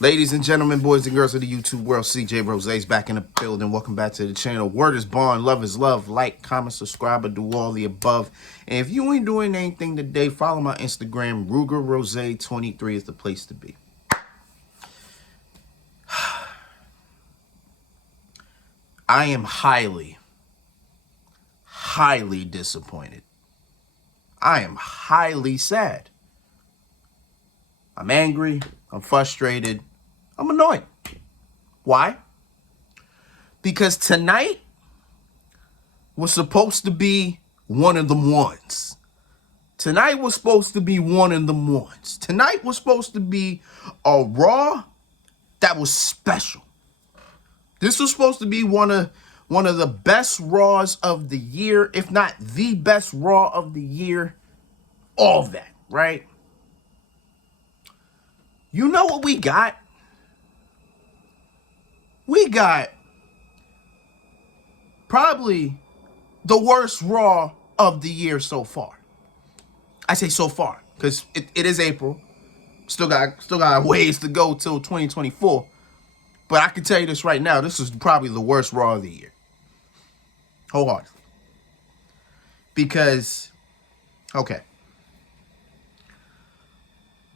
Ladies and gentlemen, boys and girls of the YouTube world, CJ Rose's back in the building. Welcome back to the channel. Word is bond, love is love. Like, comment, subscribe, or do all the above. And if you ain't doing anything today, follow my Instagram. Ruger Rose 23 is the place to be. I am highly disappointed. I am highly sad. I'm angry. I'm frustrated. I'm annoyed. Why? Because tonight was supposed to be one of them ones. Tonight was supposed to be one of them ones. Tonight was supposed to be a Raw that was special. This was supposed to be one of the best Raws of the year, if not the best Raw of the year. All of that, right? You know what we got? We got probably the worst Raw of the year so far. I say so far because it is April. Still got ways to go till 2024. But I can tell you this right now. This is probably the worst Raw of the year. Wholeheartedly. Because, okay.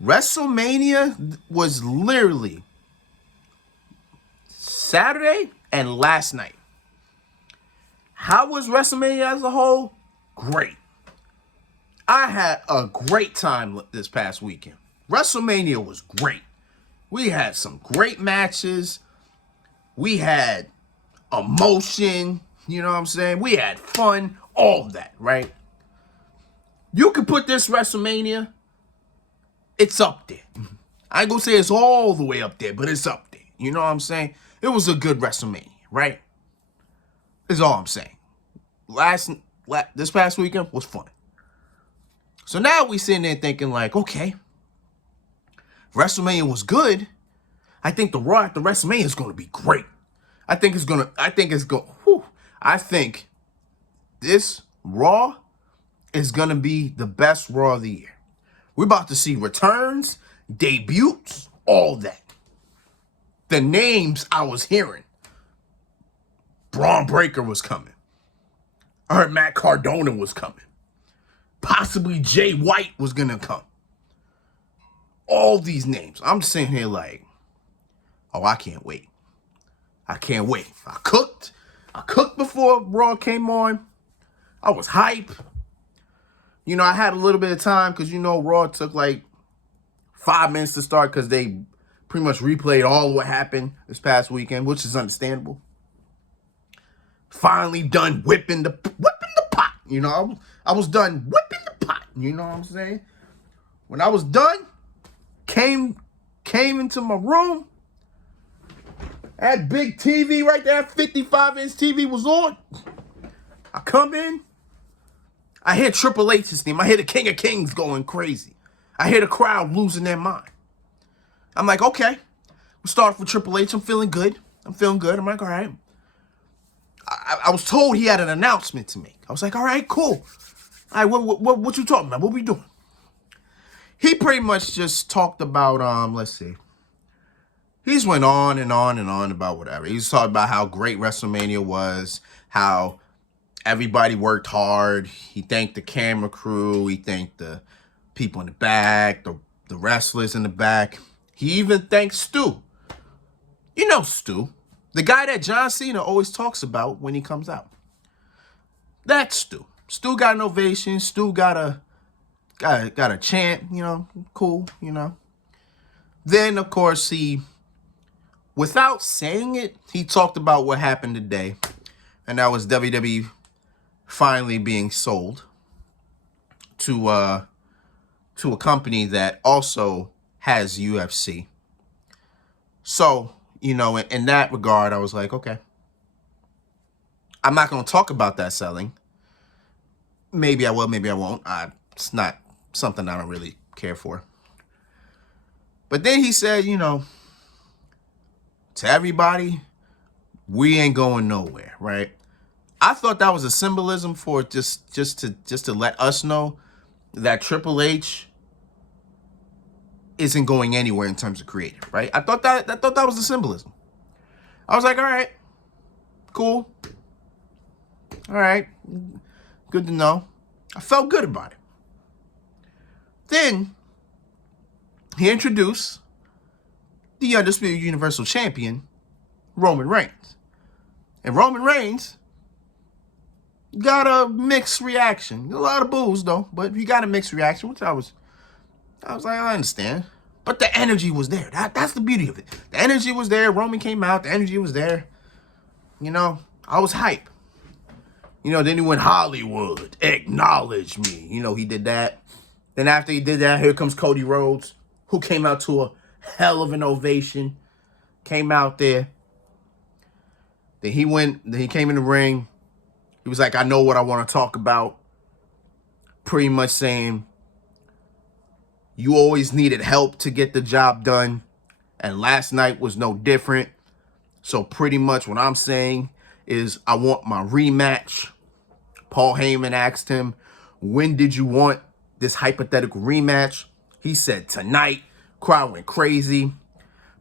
WrestleMania was literally Saturday and last night. How was WrestleMania as a whole? Great. I had a great time this past weekend. WrestleMania was great. We had some great matches. We had emotion. You know what I'm saying? We had fun. All of that, right? You could put this WrestleMania, it's up there. I ain't gonna say it's all the way up there, but it's up there. You know what I'm saying? It was a good WrestleMania, right? Is all I'm saying. This past weekend was fun. So now we sitting there thinking like, okay, WrestleMania was good. I think the Raw after WrestleMania is going to be great. I think this Raw is going to be the best Raw of the year. We're about to see returns, debuts, all that. The names I was hearing. Braun Breaker was coming. I heard Matt Cardona was coming. Possibly Jay White was going to come. All these names. I'm sitting here like, oh, I can't wait. I can't wait. I cooked before Raw came on. I was hype. You know, I had a little bit of time because, you know, Raw took like 5 minutes to start because they pretty much replayed all of what happened this past weekend, which is understandable. Finally done whipping the pot. You know, I was done whipping the pot. You know what I'm saying? When I was done, came into my room. That big TV right there, 55-inch TV was on. I come in. I hear Triple H's theme. I hear the King of Kings going crazy. I hear the crowd losing their mind. I'm like, okay. We start with Triple H. I'm feeling good. I'm like, all right. I was told he had an announcement to make. I was like, all right, cool. All right, what you talking about? What we doing? He pretty much just talked about, let's see. He just went on and on and on about whatever. He was talking about how great WrestleMania was, how everybody worked hard. He thanked the camera crew. He thanked the people in the back, the wrestlers in the back. He even thanked Stu. You know Stu. The guy that John Cena always talks about when he comes out. That's Stu. Stu got an ovation. Stu got a chant, you know, cool, you know. Then, of course, without saying it, he talked about what happened today. And that was WWE finally being sold to a company that also has UFC. So, you know, in that regard, I was like, okay. I'm not going to talk about that selling. Maybe I will, maybe I won't. It's not something I don't really care for. But then he said, you know, to everybody, we ain't going nowhere, right? I thought that was a symbolism for just to let us know that Triple H isn't going anywhere in terms of creative, right? I thought that was the symbolism. I was like, all right, cool. All right, good to know. I felt good about it. Then he introduced the Undisputed Universal Champion, Roman Reigns. And Roman Reigns got a mixed reaction. A lot of boos, though, but he got a mixed reaction, which I was like, I understand. But the energy was there. That's the beauty of it. The energy was there. Roman came out. The energy was there. You know, I was hype. You know, then he went, Hollywood, acknowledge me. You know, he did that. Then after he did that, here comes Cody Rhodes, who came out to a hell of an ovation. Came out there. Then he came in the ring. He was like, I know what I want to talk about. Pretty much saying, you always needed help to get the job done. And last night was no different. So pretty much what I'm saying is I want my rematch. Paul Heyman asked him, when did you want this hypothetical rematch? He said tonight. Crowd went crazy.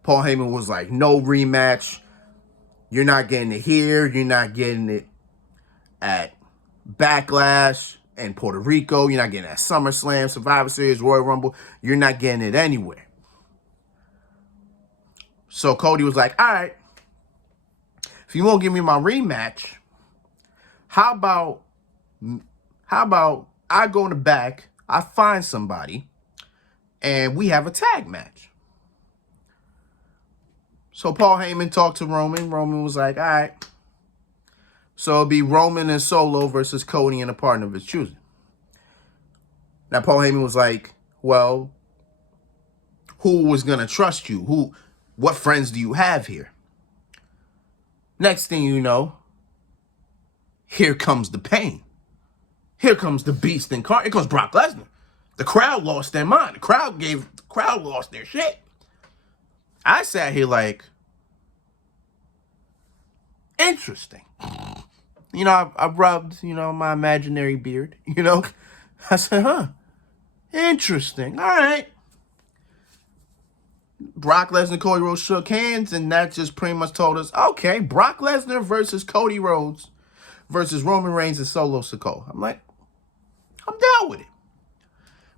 Paul Heyman was like, no rematch. You're not getting it here. You're not getting it at Backlash and Puerto Rico. You're not getting it at SummerSlam, Survivor Series, Royal Rumble. You're not getting it anywhere. So Cody was like, all right, if you won't give me my rematch, how about I go in the back, I find somebody, and we have a tag match. So Paul Heyman talked to Roman. Roman was like, all right. So it'll be Roman and Solo versus Cody and a partner of his choosing. Now Paul Heyman was like, well, who was going to trust you? What friends do you have here? Next thing you know, here comes the pain. Here comes the beast incarnate. Here comes Brock Lesnar. The crowd lost their mind. The crowd lost their shit. I sat here like, interesting. You know, I rubbed, my imaginary beard, I said, huh, interesting. All right. Brock Lesnar, Cody Rhodes shook hands, and that just pretty much told us, okay, Brock Lesnar versus Cody Rhodes versus Roman Reigns and Solo Sikoa. I'm like, I'm down with it.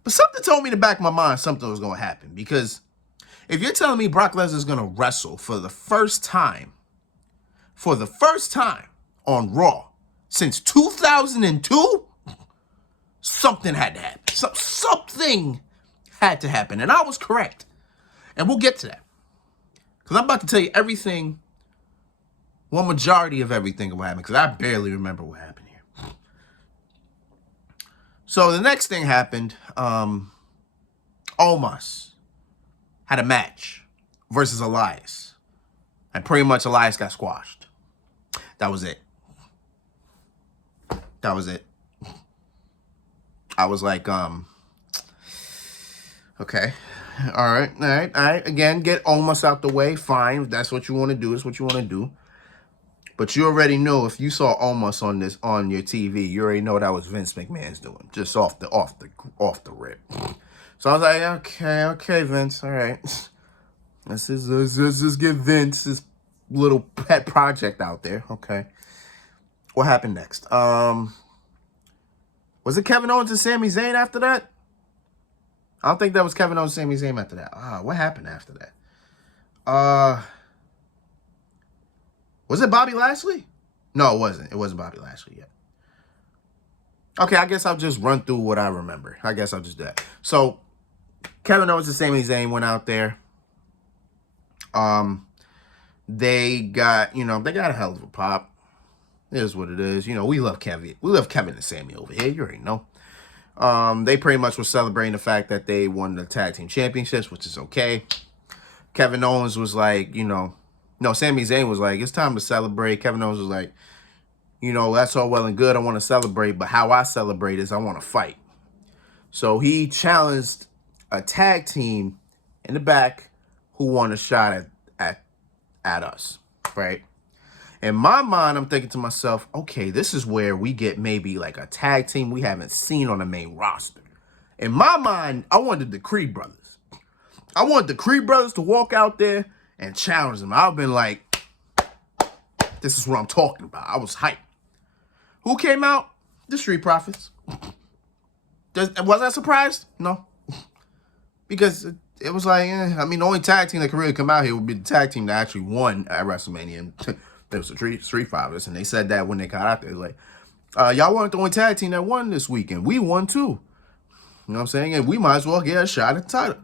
But something told me in the back of my mind something was going to happen, because if you're telling me Brock Lesnar is going to wrestle for the first time on Raw since 2002, something had to happen. Something had to happen, and I was correct. And we'll get to that, because I'm about to tell you everything, one majority of everything what happened, because I barely remember what happened here. So the next thing happened, Omos had a match versus Elias, and pretty much Elias got squashed. That was it. I was like, okay. All right. Again, get Omos out the way. Fine. If that's what you want to do, it's what you want to do. But you already know, if you saw Omos on your TV, you already know that was Vince McMahon's doing, just off the rip. So I was like, okay, Vince, all right. Let's just get Vince his little pet project out there. Okay. What happened next? Was it Kevin Owens and Sami Zayn after that? I don't think that was Kevin Owens and Sami Zayn after that. What happened after that? Was it Bobby Lashley? No, it wasn't. It wasn't Bobby Lashley yet. Okay, I guess I'll just run through what I remember. I guess I'll just do that. So, Kevin Owens and Sami Zayn went out there. They got a hell of a pop. It is what it is. We love Kevin. We love Kevin and Sami over here. You already know. They pretty much were celebrating the fact that they won the tag team championships, which is okay. Kevin Owens was like, Sami Zayn was like, it's time to celebrate. Kevin Owens was like, that's all well and good. I want to celebrate, but how I celebrate is I want to fight. So he challenged a tag team in the back who won a shot at us, right? In my mind, I'm thinking to myself, okay, this is where we get maybe like a tag team we haven't seen on the main roster. In my mind, I wanted the Creed brothers. I want the Creed brothers to walk out there and challenge them. I've been like, this is what I'm talking about. I was hyped. Who came out? The Street Profits. Was I surprised? No. Because it was like, I mean, the only tag team that could really come out here would be the tag team that actually won at WrestleMania. And there was the Street Profits. And they said that when they got out there. Like, y'all weren't the only tag team that won this weekend. We won too. You know what I'm saying? And we might as well get a shot at the title.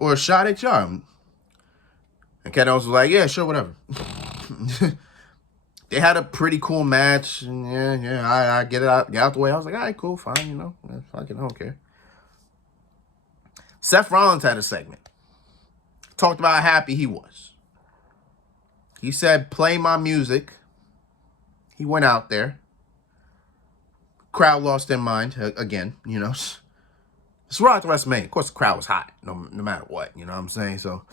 Or a shot at y'all. And Kevin Owens was like, yeah, sure, whatever. They had a pretty cool match. And I get out the way. I was like, all right, cool, fine, you know. Fucking I don't care. Seth Rollins had a segment. Talked about how happy he was. He said, play my music. He went out there. Crowd lost their mind again, you know. It's Raw at WrestleMania. Of course, the crowd was hot, no matter what, you know what I'm saying? So,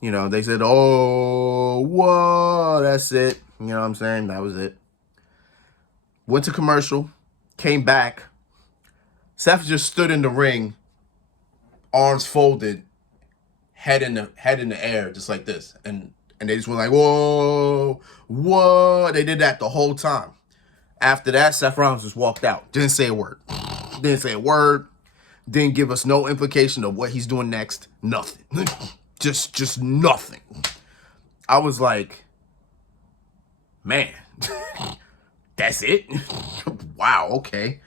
you know, they said, oh, whoa, that's it. You know what I'm saying? That was it. Went to commercial, came back. Seth just stood in the ring, arms folded, head in the air, just like this. And they just went like, whoa, whoa. They did that the whole time. After that, Seth Rollins just walked out. Didn't say a word. Didn't say a word. Didn't give us no implication of what he's doing next. Nothing. just nothing. I was like, man, that's it? Wow, okay.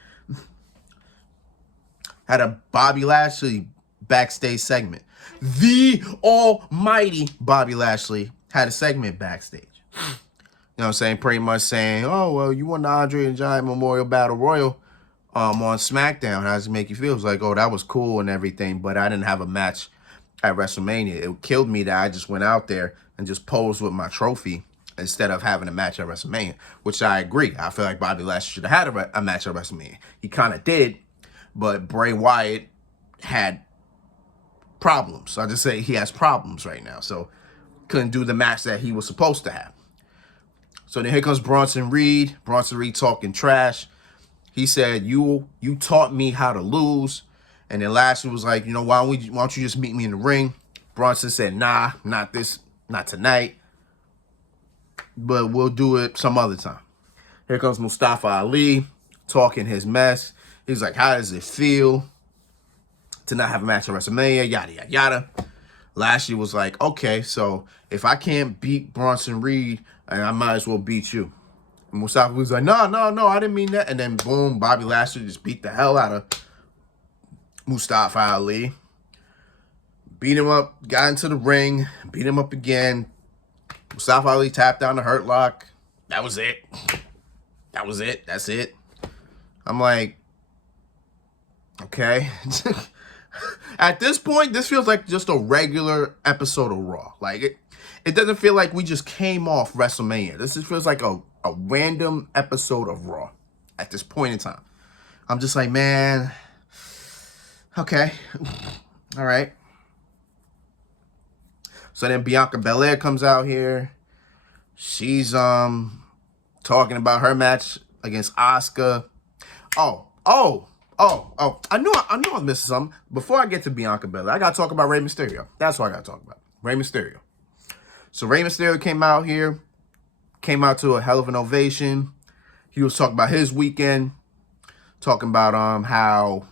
Had a Bobby Lashley backstage segment. The almighty Bobby Lashley had a segment backstage. You know what I'm saying? Pretty much saying, oh, well, you won the Andre the Giant Memorial Battle Royal on SmackDown. How does it make you feel? It's like, oh, that was cool and everything, but I didn't have a match at WrestleMania. It killed me that I just went out there and just posed with my trophy instead of having a match at WrestleMania, which I agree. I feel like Bobby Lashley should have had a match at WrestleMania. He kind of did, but Bray Wyatt had problems. I just say he has problems right now, so couldn't do the match that he was supposed to have. So then here comes Bronson Reed. Bronson Reed talking trash. He said, you taught me how to lose. And then Lashley was like, you know, why don't you just meet me in the ring? Bronson said, nah, not tonight. But we'll do it some other time. Here comes Mustafa Ali talking his mess. He's like, how does it feel to not have a match at WrestleMania? Yada, yada, yada. Lashley was like, okay, so if I can't beat Bronson Reed, I might as well beat you. And Mustafa was like, no, I didn't mean that. And then boom, Bobby Lashley just beat the hell out of Mustafa Ali. Beat him up, got into the ring, beat him up again. Mustafa Ali tapped down the Hurt Lock. That was it. That's it. I'm like, okay. At this point, this feels like just a regular episode of Raw. Like, it doesn't feel like we just came off WrestleMania. This just feels like a random episode of Raw at this point in time. I'm just like, man, okay. All right. So then Bianca Belair comes out here. She's talking about her match against Asuka. Oh. I knew I was missing something. Before I get to Bianca Belair, I gotta talk about Rey Mysterio. That's what I gotta talk about. Rey Mysterio. So Rey Mysterio came out here, came out to a hell of an ovation. He was talking about his weekend, talking about how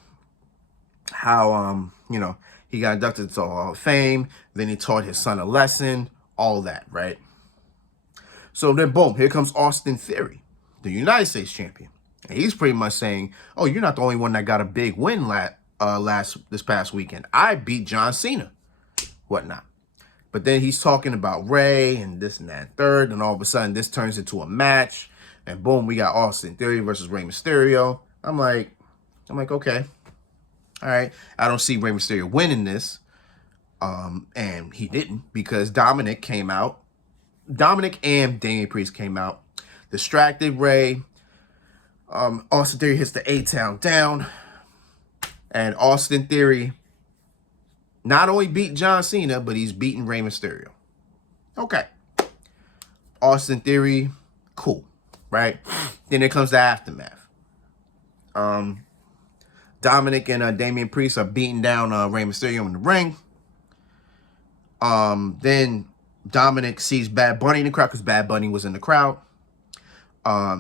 you know, he got inducted to the Hall of Fame. Then he taught his son a lesson. All that, right? So then, boom, here comes Austin Theory, the United States champion. And he's pretty much saying, oh, you're not the only one that got a big win this past weekend. I beat John Cena, whatnot. But then he's talking about Rey and this and that and third. And all of a sudden, this turns into a match. And boom, we got Austin Theory versus Rey Mysterio. I'm like, okay. All right. I don't see Rey Mysterio winning this. And he didn't, because Dominic and Damian Priest came out, distracted Rey. Austin Theory hits the A-Town down. And Austin Theory not only beat John Cena, but he's beating Rey Mysterio. Okay. Austin Theory, cool, right? Then it comes the aftermath. Dominic and Damian Priest are beating down Rey Mysterio in the ring. Then Dominic sees Bad Bunny in the crowd because Bad Bunny was in the crowd.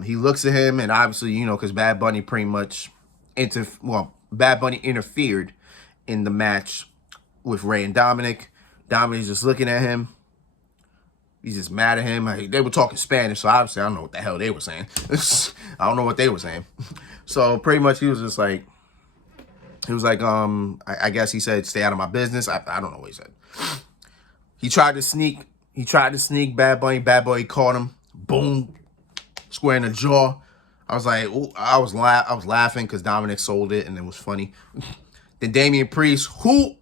He looks at him, and obviously, because Bad Bunny pretty much Bad Bunny interfered in the match with Rey and Dominic. Dominic's just looking at him. He's just mad at him. They were talking Spanish, so obviously I don't know what the hell they were saying. I don't know what they were saying. So pretty much he was just like, I guess he said, stay out of my business. I don't know what he said. He tried to sneak Bad Bunny. Bad Bunny caught him. Boom. Square in the jaw. I was like, ooh, I was laughing because Dominic sold it and it was funny. Then Damian Priest, who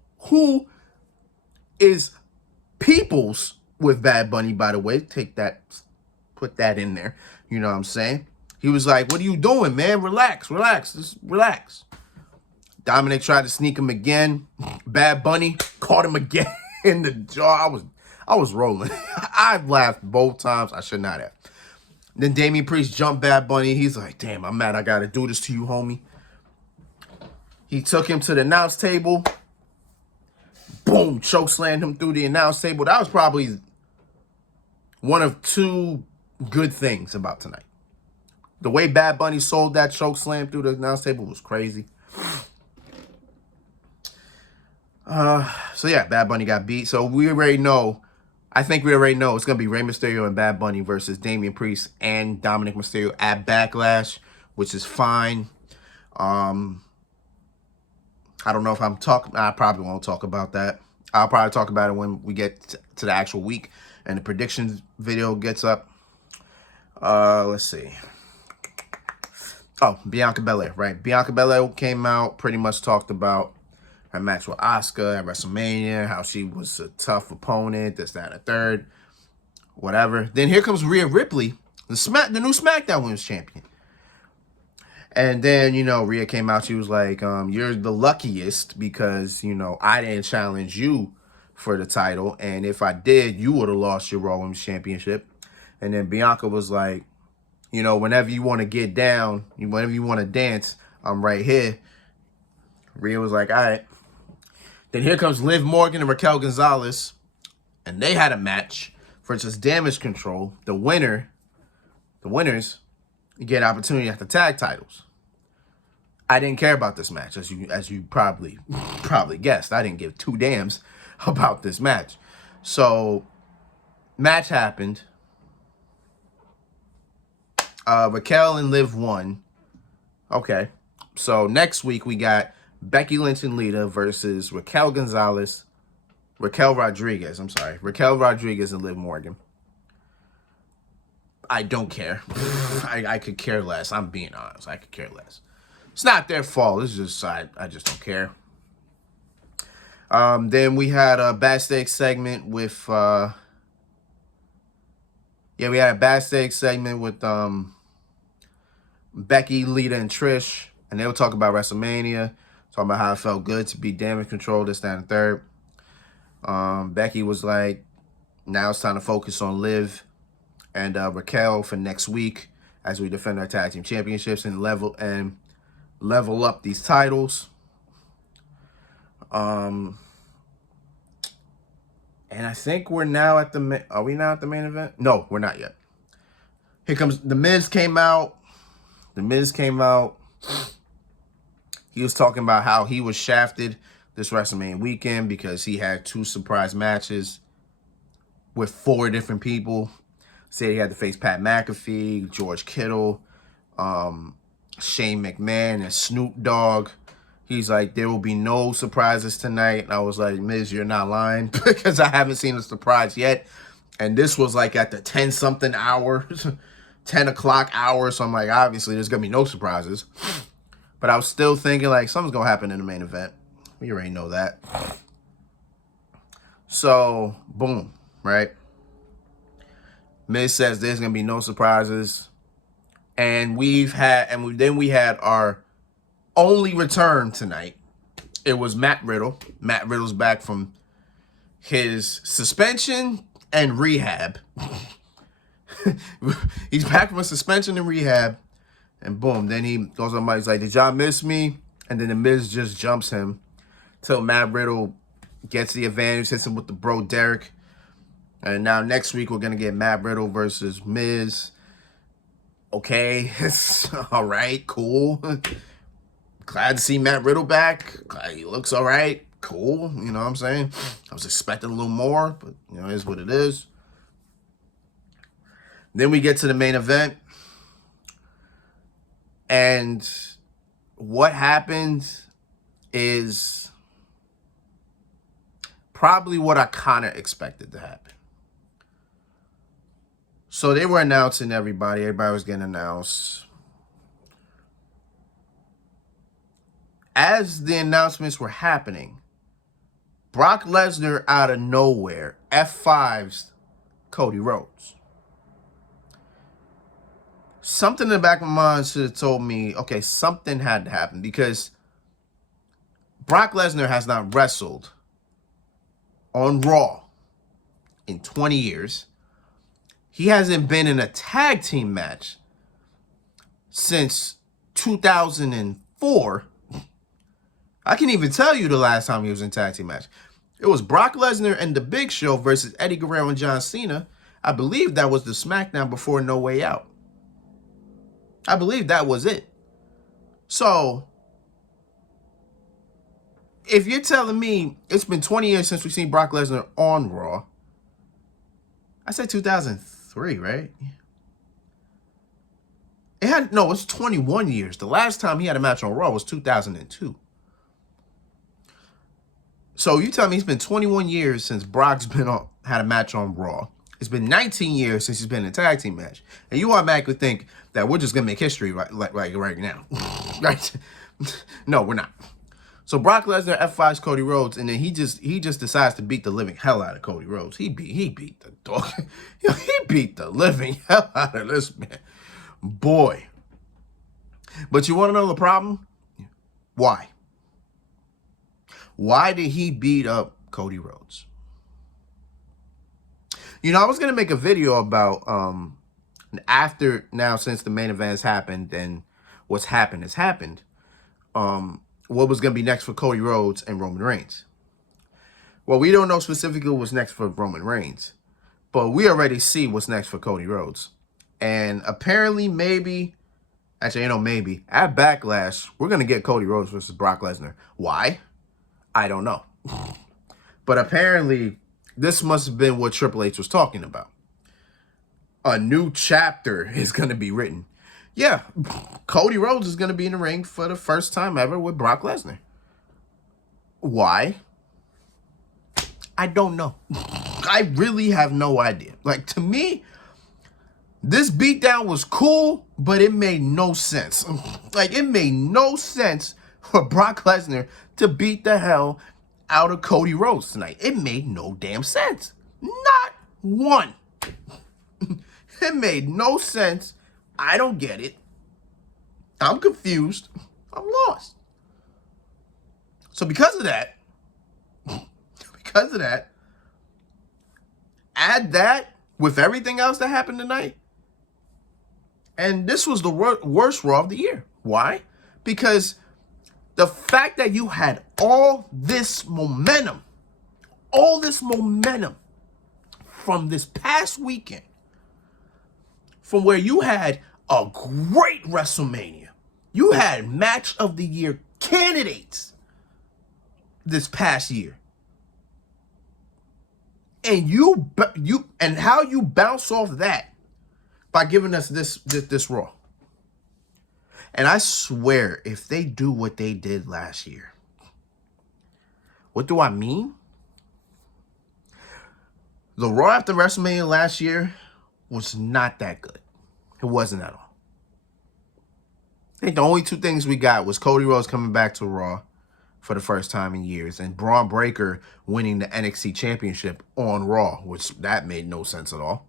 is peoples with Bad Bunny, by the way. Put that in there. You know what I'm saying? He was like, what are you doing, man? Relax. Just relax. Dominic tried to sneak him again. Bad Bunny caught him again in the jaw. I was rolling. I laughed both times. I should not have. Then Damian Priest jumped Bad Bunny. He's like, damn, I'm mad I gotta do this to you, homie. He took him to the announce table. Boom, chokeslammed him through the announce table. That was probably one of two good things about tonight. The way Bad Bunny sold that chokeslam through the announce table was crazy. So yeah, Bad Bunny got beat. So we already know. I think we already know it's going to be Rey Mysterio and Bad Bunny versus Damian Priest and Dominic Mysterio at Backlash, which is fine. I don't know if I probably won't talk about that. I'll probably talk about it when we get to the actual week and the predictions video gets up. Let's see. Oh, Bianca Belair, right? Bianca Belair came out, pretty much talked about her match with Asuka at WrestleMania, how she was a tough opponent, this, that, and the third, whatever. Then here comes Rhea Ripley, the new SmackDown Women's Champion. And then, Rhea came out, she was like, you're the luckiest because, I didn't challenge you for the title, and if I did, you would have lost your Raw Women's Championship. And then Bianca was like, whenever you want to get down, whenever you want to dance, I'm right here. Rhea was like, all right. Then here comes Liv Morgan and Raquel Gonzalez, and they had a match versus Damage Control. The winners get opportunity at the tag titles. I didn't care about this match, as you probably guessed. I didn't give two damns about this match. So, match happened. Raquel and Liv won. Okay. So next week we got Becky Lynch and Lita versus Raquel Rodriguez and Liv Morgan. I don't care. I could care less. I'm being honest. I could care less. It's not their fault. It's just I just don't care. Then we had a backstage segment with we had a backstage segment with Becky, Lita, and Trish, and they were talking about WrestleMania, talking about how it felt good to be Damage Control, this, that, and the third. Becky was like, now it's time to focus on Liv and Raquel for next week as we defend our tag team championships and level up these titles. And I think we're now at are we now at the main event? No, we're not yet. Here comes The Miz came out. He was talking about how he was shafted this WrestleMania weekend because he had 2 surprise matches with 4 different people. Said he had to face Pat McAfee, George Kittle, Shane McMahon, and Snoop Dogg. He's like, there will be no surprises tonight. And I was like, Miz, you're not lying because I haven't seen a surprise yet. And this was like at the 10-something hour, 10 o'clock hour. So I'm like, obviously there's going to be no surprises. But I was still thinking like something's going to happen in the main event. We already know that. So, boom, right? Miz says there's going to be no surprises. And we had our only return tonight. It was Matt Riddle. Matt Riddle's back from his suspension and rehab. He's back from a suspension and rehab. And boom, then he goes on, he's like, did y'all miss me? And then The Miz just jumps him till Matt Riddle gets the advantage, hits him with the Bro Derek. And now next week we're going to get Matt Riddle versus Miz. Okay, all right, cool. Glad to see Matt Riddle back. He looks all right, cool. You know what I'm saying? I was expecting a little more, but you know, it is what it is. Then we get to the main event. And what happened is probably what I kind of expected to happen. So they were announcing everybody. Everybody was getting announced. As the announcements were happening, Brock Lesnar out of nowhere F5's Cody Rhodes. Something in the back of my mind should have told me, okay, something had to happen, because Brock Lesnar has not wrestled on Raw in 20 years. He hasn't been in a tag team match since 2004. I can even tell you the last time he was in a tag team match. It was Brock Lesnar and The Big Show versus Eddie Guerrero and John Cena. I believe that was the SmackDown before No Way Out. I believe that was it. So, if you're telling me it's been 20 years since we've seen Brock Lesnar on Raw, I said 2003, right? It's 21 years. The last time he had a match on Raw was 2002. So you tell me it's been 21 years since Brock's had a match on Raw. It's been 19 years since he's been in a tag team match. And you automatically think that we're just going to make history right now. Right? No, we're not. So Brock Lesnar F5's Cody Rhodes, and then he just decides to beat the living hell out of Cody Rhodes. He beat the dog. He beat the living hell out of this man. Boy. But you want to know the problem? Why? Why did he beat up Cody Rhodes? You know, I was going to make a video about after now, since the main event has happened and what's happened has happened, what was going to be next for Cody Rhodes and Roman Reigns. Well, we don't know specifically what's next for Roman Reigns, but we already see what's next for Cody Rhodes. And apparently, maybe at Backlash, we're going to get Cody Rhodes versus Brock Lesnar. Why? I don't know. But apparently, this must have been what Triple H was talking about. A new chapter is going to be written. Yeah, Cody Rhodes is going to be in the ring for the first time ever with Brock Lesnar. Why? I don't know. I really have no idea. Like, to me, this beatdown was cool, but it made no sense. Like, it made no sense for Brock Lesnar to beat the hell out of Cody Rhodes tonight. It made no damn sense. Not one. It made no sense. I don't get it. I'm confused. I'm lost. So because of that, add that with everything else that happened tonight, and this was the worst Raw of the year. Why? Because the fact that you had all this momentum from this past weekend, from where you had a great WrestleMania, you had match of the year candidates this past year, and and how you bounce off that by giving us this Raw. And I swear, if they do what they did last year, what do I mean? The Raw after WrestleMania last year was not that good. It wasn't at all. I think the only two things we got was Cody Rhodes coming back to Raw for the first time in years, and Braun Breaker winning the NXT Championship on Raw, which that made no sense at all.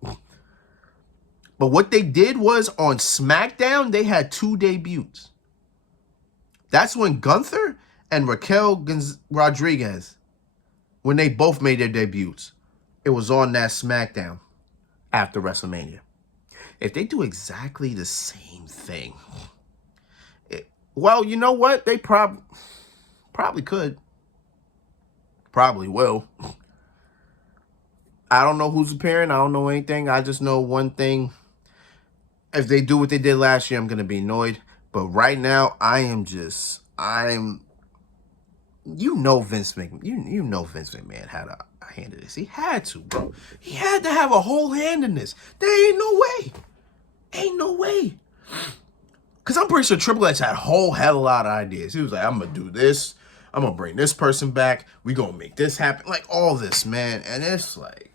But what they did was on SmackDown, they had two debuts. That's when Gunther and Raquel Rodriguez, when they both made their debuts. It was on that SmackDown after WrestleMania. If they do exactly the same thing, Well, you know what? They probably could. Probably will. I don't know who's appearing. I don't know anything. I just know one thing. If they do what they did last year, I'm going to be annoyed. But right now, Vince McMahon, you know Vince McMahon had a hand in this. He had to, bro. He had to have a whole hand in this. There ain't no way. Ain't no way. Because I'm pretty sure Triple H had a whole hell of a lot of ideas. He was like, I'm going to do this. I'm going to bring this person back. We going to make this happen. Like, all this, man. And it's like,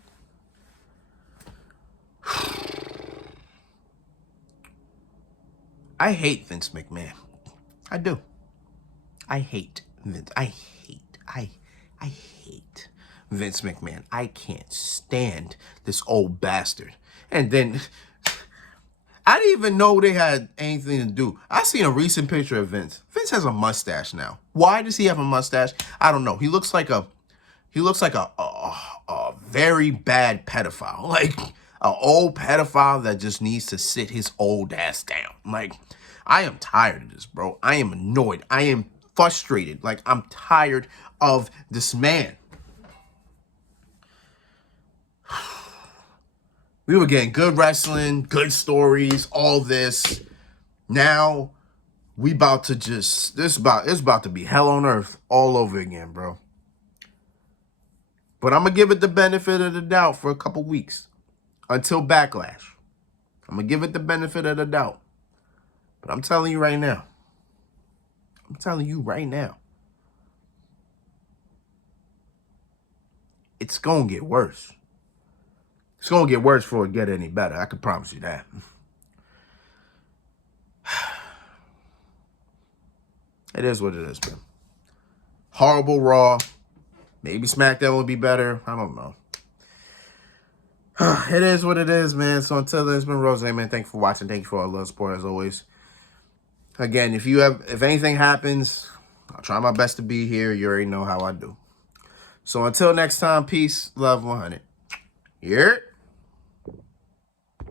I hate Vince McMahon. I do. I hate Vince. I hate Vince McMahon. I can't stand this old bastard. And then I didn't even know they had anything to do. I seen a recent picture of Vince. Vince has a mustache now. Why does he have a mustache? I don't know. He looks like a very bad pedophile. Like an old pedophile that just needs to sit his old ass down. Like, I am tired of this, bro. I am annoyed. I am frustrated. Like, I'm tired of this man. We were getting good wrestling, good stories, all this. Now, we about to just, it's about to be hell on earth all over again, bro. But I'm going to give it the benefit of the doubt for a couple weeks until Backlash. I'm going to give it the benefit of the doubt. But I'm telling you right now. It's going to get worse. It's going to get worse before it get any better. I can promise you that. It is what it is, man. Horrible Raw. Maybe SmackDown will be better. I don't know. It is what it is, man. So until then, it's been Rose, man. Thank you for watching. Thank you for all the love, support, as always. Again, if anything happens, I'll try my best to be here. You already know how I do. So until next time, peace, love, 100. Yeah.